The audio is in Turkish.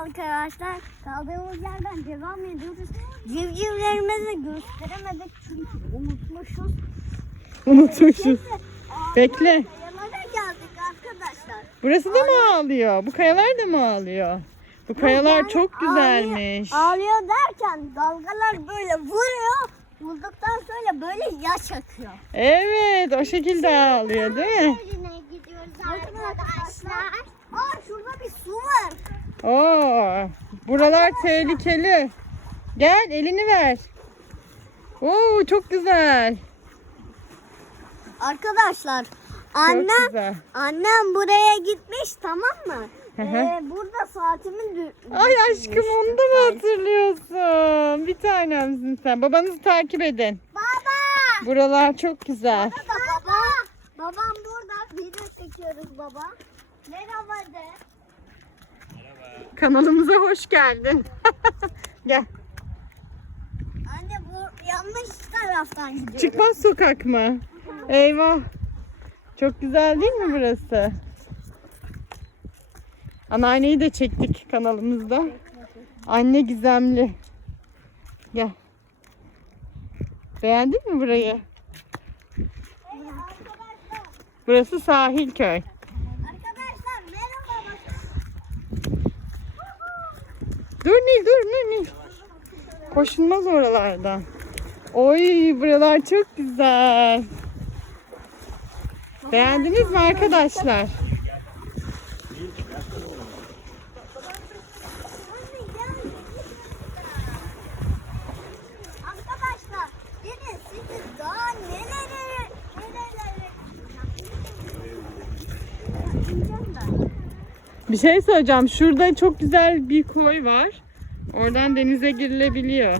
arkadaşlar. Kaldığımız yerden devam ediyoruz. Civcivlerimizi gösteremedik çünkü unutmuşuz. Unutmuşuz. Bekle. kayalara geldik arkadaşlar. Burası da mı ağlıyor? Bu kayalar da mı ağlıyor? Bu kayalar Yani çok güzelmiş. Ağlıyor, ağlıyor derken dalgalar böyle vuruyor. Vurduktan sonra böyle yaş akıyor. Evet o şekilde ağlıyor değil mi? Gidiyoruz arkadaşlar. Aa şurada bir su var. Oo, buralar tehlikeli. Gel elini ver. Oo çok güzel. Arkadaşlar annem güzel. annem buraya gitmiş tamam mı? Ee, burada saatimi Ay aşkım onu da mı hatırlıyorsun? Bir tanemsin sen. Babanızı takip edin. Baba. Buralar çok güzel. Burada baba. Babam burada video çekiyoruz baba. Merhaba de. Kanalımıza hoş geldin. Gel. Anne bu yanlış taraftan gidiyoruz. Çıkmaz sokak mı? Eyvah. Çok güzel değil mi burası? Anneanneyi de çektik kanalımızda. Anne gizemli. Gel. Beğendin mi burayı? Burası sahil köy. Arkadaşlar merhaba bakın. Dur Nil dur Nil. Koşulmaz oralardan. Oy buralar çok güzel. Beğendiniz mi arkadaşlar? Bir şey söyleyeceğim. Şurada çok güzel bir koy var. Oradan denize girilebiliyor.